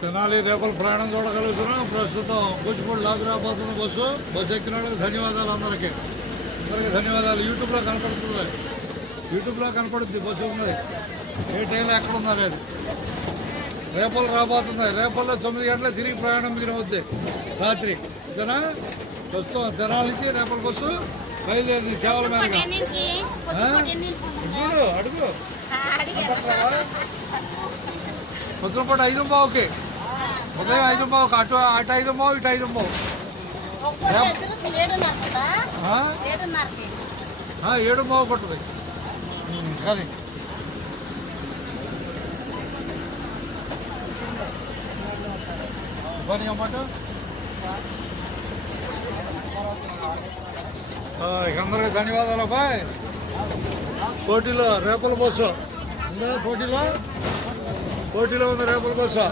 తెనాలి రేపల ప్రయాణం చూడగలుగుతున్నాం. ప్రస్తుతం కూచిపూడి లాగురాబోతున్న బస్సు ఎక్కిన వాళ్ళకి ధన్యవాదాలు. అందరికీ ధన్యవాదాలు. యూట్యూబ్లో కనపడుతుంది బస్సు ఉన్నది. ఏ టైంలో ఎక్కడ ఉందా లేదు. రేపలు రాబోతుంది. రేపల్లో 9 గంటలకు తిరిగి ప్రయాణం అవుద్ది రాత్రి. ఇదేనా ప్రస్తుతం తెనాలి నుంచి రేపల బస్సు బయలుదేరింది చేవల మీదగా. చూడు అడుగు పొద్దున పూట 5:15కి, ఉదయం 5:15కి. అటు 5:15 ఇటు 5:15. 7:15 కొట్టది కానీ పని అన్నమాట. అందరికి ధన్యవాదాలు అబ్బాయి. పోటీలో రేపల బస్సు ఉందా? పోటీలో ఉంది రేపల బస్సు.